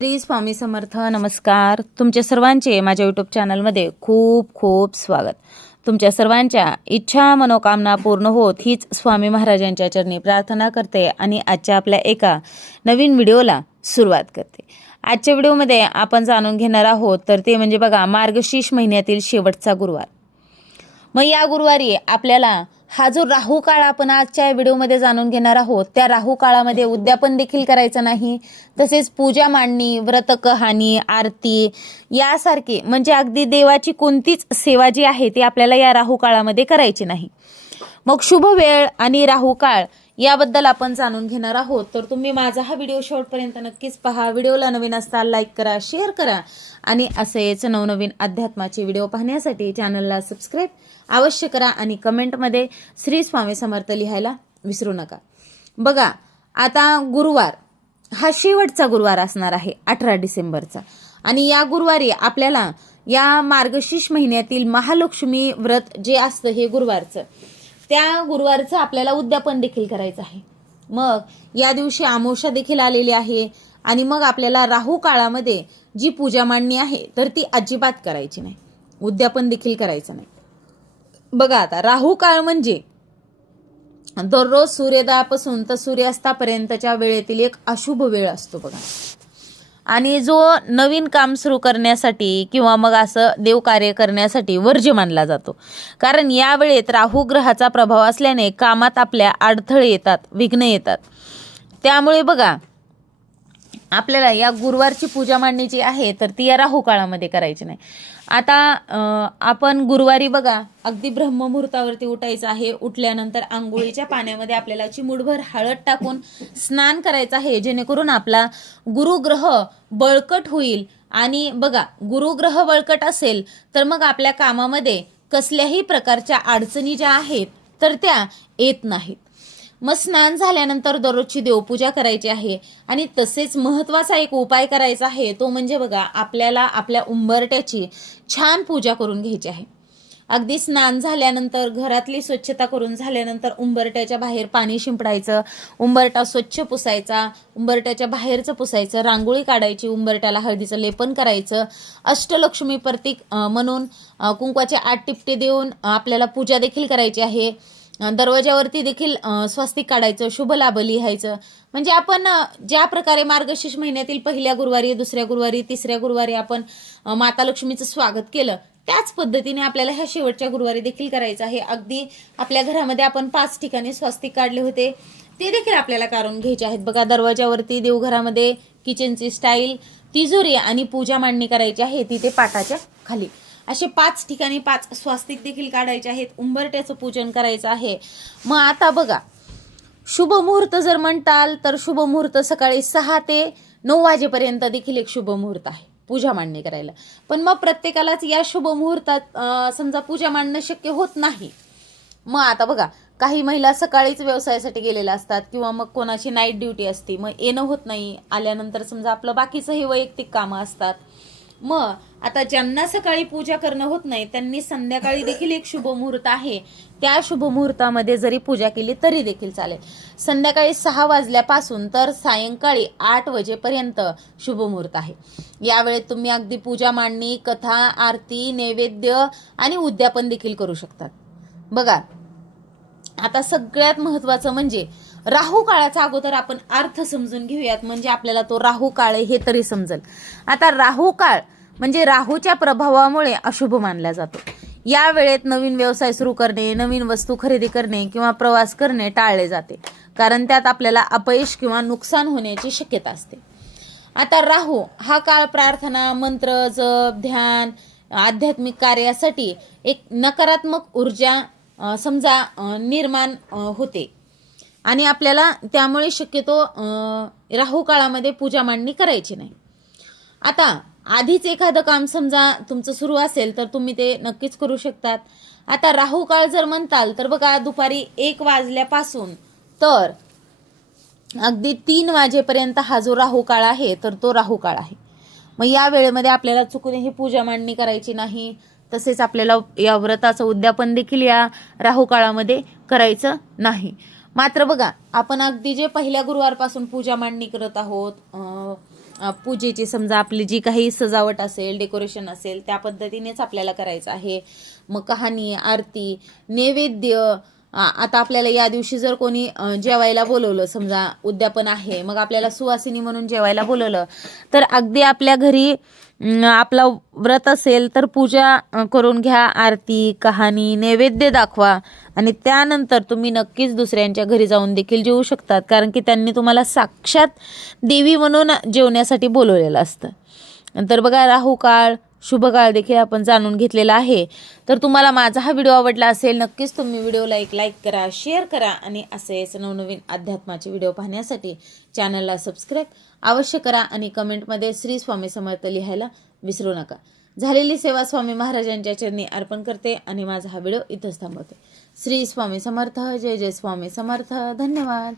श्री स्वामी समर्थ नमस्कार. तुमच्या सर्वांचे माझ्या यूट्यूब चॅनलमध्ये खूप खूप स्वागत. तुमच्या सर्वांच्या इच्छा मनोकामना पूर्ण होत हीच स्वामी महाराजांच्या चरणी प्रार्थना करते आणि आजच्या आपल्या एका नवीन व्हिडिओला सुरुवात करते. आजच्या व्हिडिओमध्ये आपण जाणून घेणार आहोत तर ते म्हणजे बघा मार्गशीर्ष महिन्यातील शेवटचा गुरुवार. मग या गुरुवारी आपल्याला हा जो राहू काळ आपण आजच्या व्हिडिओमध्ये जाणून घेणार आहोत त्या राहू काळामध्ये उद्यापन देखील करायचं नाही तसेच पूजा मांडणी व्रत कहाणी आरती यासारखी म्हणजे अगदी देवाची कोणतीच सेवा जी आहे ती आपल्याला या राहू काळामध्ये करायची नाही. मग शुभ वेळ आणि राहू काळ याबद्दल आपण जाणून घेणार आहोत. तर तुम्ही माझा हा व्हिडिओ शेवटपर्यंत नक्कीच पहा. व्हिडिओला नवीन असता लाईक करा शेअर करा आणि असेच नवनवीन अध्यात्माचे व्हिडिओ पाहण्यासाठी चॅनलला सबस्क्राईब अवश्य करा आणि कमेंटमध्ये श्री स्वामी समर्थ लिहायला विसरू नका. बघा आता गुरुवार हा शेवटचा गुरुवार असणार आहे अठरा डिसेंबरचा. आणि या गुरुवारी आपल्याला या मार्गशीर्ष महिन्यातील महालक्ष्मी व्रत जे असतं हे गुरुवारचं. त्या गुरुवारचं आपल्याला उद्यापन देखील करायचं आहे. मग या दिवशी आमोशा देखील आलेली आहे आणि मग आपल्याला राहू काळामध्ये जी पूजा मांडणी आहे तर ती अजिबात करायची नाही. उद्यापन देखील करायचं नाही. बघा आता राहू काळ म्हणजे दररोज सूर्योदयापासून तर सूर्यास्तापर्यंतच्या वेळेतील एक अशुभ वेळ असतो बघा. आणि जो नवीन काम सुरू करण्यासाठी किंवा मग असं देवकार्य करण्यासाठी वर्ज्य मानला जातो. कारण या वेळेत राहू ग्रहाचा प्रभाव असल्याने कामात आपल्या अडथळे येतात विघ्न येतात. त्यामुळे बघा आपल्याला या गुरुवारची पूजा मांडण्याची आहे तर ती या राहू काळामध्ये करायची नाही. आता आपण गुरुवारी बघा अगदी ब्रह्ममुहूर्तावरती उठायचं आहे. उठल्यानंतर आंघोळीच्या पाण्यामध्ये आपल्याला चिमुडभर हळद टाकून स्नान करायचं आहे. जेणेकरून आपला गुरुग्रह बळकट होईल. आणि बघा गुरुग्रह बळकट असेल तर मग आपल्या कामामध्ये कसल्याही प्रकारच्या अडचणी ज्या आहेत तर त्या येत नाहीत. मग स्नान झाल्यानंतर दररोजची देवपूजा करायची आहे. आणि तसेच महत्त्वाचा एक उपाय करायचा आहे तो म्हणजे बघा आपल्याला आपल्या उंबरट्याची छान पूजा करून घ्यायची आहे. अगदी स्नान झाल्यानंतर घरातली स्वच्छता करून झाल्यानंतर उंबरट्याच्या बाहेर पाणी शिंपडायचं उंबरटा स्वच्छ पुसायचा उंबरट्याच्या बाहेरचं पुसायचं रांगोळी काढायची उंबरट्याला हळदीचं लेपन करायचं अष्टलक्ष्मी प्रतीक म्हणून कुंकवाचे आठ टिपटे देऊन आपल्याला पूजा देखील करायची आहे. दरवाज्यावरती देखील स्वस्तिक काढायचं शुभ लाभ लिहायचं. म्हणजे आपण ज्या प्रकारे मार्गशीर्ष महिन्यातील पहिल्या गुरुवारी दुसऱ्या गुरुवारी तिसऱ्या गुरुवारी आपण माता लक्ष्मीचं स्वागत केलं त्याच पद्धतीने आपल्याला ह्या शेवटच्या गुरुवारी देखील करायचं आहे. अगदी आपल्या घरामध्ये आपण पाच ठिकाणी स्वस्तिक काढले होते. ते देखील आपल्याला काढून घ्यायचे आहेत. बघा दरवाजावरती देवघरामध्ये किचनची स्टाईल तिजोरी आणि पूजा मांडणी करायची आहे. तिथे पाटाच्या खाली. असे पाच ठिकाणी पाच स्वास्तिक देखील काढायचे आहेत. उंबरट्याचं पूजन करायचं आहे. मग आता बघा शुभ मुहूर्त जर म्हणताल तर शुभ मुहूर्त सकाळी सहा ते नऊ वाजेपर्यंत देखील एक शुभ मुहूर्त आहे. पूजा मांडणी करायला. पण मग प्रत्येकालाच या शुभ मुहूर्तात समजा पूजा मांडणं शक्य होत नाही. मग आता बघा काही महिला सकाळीच व्यवसायासाठी गेलेल्या असतात किंवा मग कोणाची नाईट ड्युटी असते मग येणं होत नाही. आल्यानंतर समजा आपलं बाकीचंही वैयक्तिक कामं असतात. मग आता ज्यांना सकाळी पूजा करणं होत नाही त्यांनी संध्याकाळी देखील एक शुभ मुहूर्त आहे. त्या शुभ मुहूर्तामध्ये जरी पूजा केली तरी देखील चालेल. संध्याकाळी सहा वाजल्यापासून तर सायंकाळी आठ वाजेपर्यंत शुभ मुहूर्त आहे. यावेळेत तुम्ही अगदी पूजा मांडणी कथा आरती नैवेद्य आणि उद्यापन देखील करू शकतात. बघा आता सगळ्यात महत्वाचं म्हणजे राहू काळाचा अगोदर आपण अर्थ समजून घेऊयात म्हणजे आपल्याला तो राहू काळ हे तरी समजेल. आता राहू काळ म्हणजे राहूच्या प्रभावामुळे अशुभ मानला जातो. या वेळेत नवीन व्यवसाय सुरू करणे नवीन वस्तू खरेदी करणे किंवा प्रवास करणे टाळले जाते. कारण त्यात आपल्याला अपयश किंवा नुकसान होण्याची शक्यता असते. आता राहू हा काळ प्रार्थना मंत्र जप ध्यान आध्यात्मिक कार्यासाठी एक नकारात्मक ऊर्जा समजा निर्माण होते. आणि आपल्याला त्यामुळे शक्यतो राहू काळामध्ये पूजा मांडणी करायची नाही. आता आधीच एखादं काम समजा तुमचं सुरू असेल तर तुम्ही ते नक्कीच करू शकतात. आता राहू काळ जर म्हणताल तर बघा दुपारी एक वाजल्यापासून तर अगदी तीन वाजेपर्यंत हा जो राहू काळ आहे तर तो राहू काळ आहे. मग या वेळेमध्ये आपल्याला चुकूनही पूजा मांडणी करायची नाही तसेच आपल्याला या व्रताचं उद्यापन देखील या राहू काळामध्ये करायचं नाही. मात्र बघा आपण अगदी जे पहिल्या गुरुवारपासून पूजा मांडणी करत आहोत पूजेची समजा आपली जी काही सजावट असेल डेकोरेशन असेल त्या पद्धतीनेच आपल्याला करायचं आहे. मग कहाणी आरती नैवेद्य आता आपल्याला या दिवशी जर कोणी जेवायला बोलवलं समजा उद्यापन आहे मग आपल्याला सुवासिनी म्हणून जेवायला बोलवलं तर अगदी आपल्या घरी आपला व्रत असेल तर पूजा करून घ्या आरती कहाणी नैवेद्य दाखवा आणि त्यानंतर तुम्ही नक्कीच दुसऱ्यांच्या घरी जाऊन देखील जेवू शकतात कारण की त्यांनी तुम्हाला साक्षात देवी म्हणून जेवण्यासाठी बोलवलेलं असतं. नंतर बघा राहू काळ शुभकाळ देखील आपण जाणून घेतलेला आहे. तर तुम्हाला माझा हा व्हिडिओ आवडला असेल नक्कीच तुम्ही व्हिडिओला एक लाईक करा शेअर करा आणि असेच नवनवीन अध्यात्माचे व्हिडिओ पाहण्यासाठी चॅनलला सबस्क्राईब अवश्य करा आणि कमेंटमध्ये श्री स्वामी समर्थ लिहायला विसरू नका. झालेली सेवा स्वामी महाराजांच्या चरणी अर्पण करते आणि माझा हा व्हिडिओ इथंच थांबवते. श्री स्वामी समर्थ जय जय स्वामी समर्थ धन्यवाद.